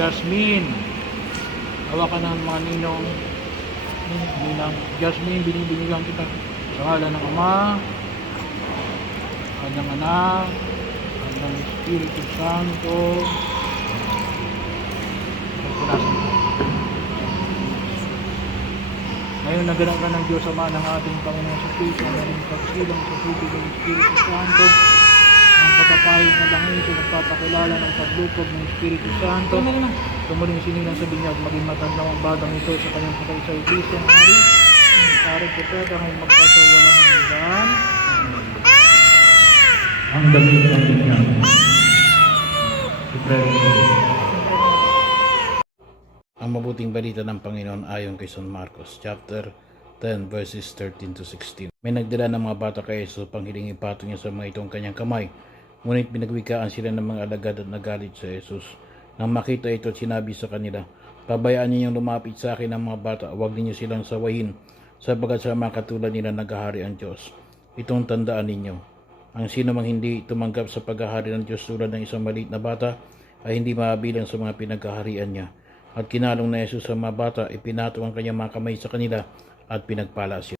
Jasmine. Hawakan ng mga ninong. Ninang. Jasmine, binibinigan kita. Sa ngalan ng Ama, ng Anak, at Espiritu Santo. Ngayon naganap ka ng Diyos Ama ng ating Panginoon sa Kristo na rin pagsilang sa tubig ng Espiritu Santo pagkapahid na langit ay nagpapakilala ng paglupog ng Espiritu Santo tumuling sinilang sa binyag maging matanda ang badang ito sa kanyang patay sa Kristo ang hari Karag ko peta ngayon magpasawalang hanggan ang damit ng binyag. Ang mabuting balita ng Panginoon ayon kay San Marcos chapter 10 verses 13 to 16. May nagdala ng mga bata kay Jesus upang hiling ipatong niya sa mga itong kanyang kamay. Ngunit binagwikaan sila ng mga alagad at nagalit sa Jesus. Nang makita ito, sinabi sa kanila, Pabayaan niyo lumapit sa akin ang mga bata, huwag ninyo silang sawayin, sabagat sa mga katulad nila naghahari ang Diyos. Itong tandaan ninyo, ang sino mang hindi tumanggap sa paghahari ng Diyos tulad ng isang maliit na bata ay hindi mabilang sa mga pinaghaharian niya. At kinalong na Jesus sa mga bata, ipinatong ang kanyang mga kamay sa kanila at pinagpala sila.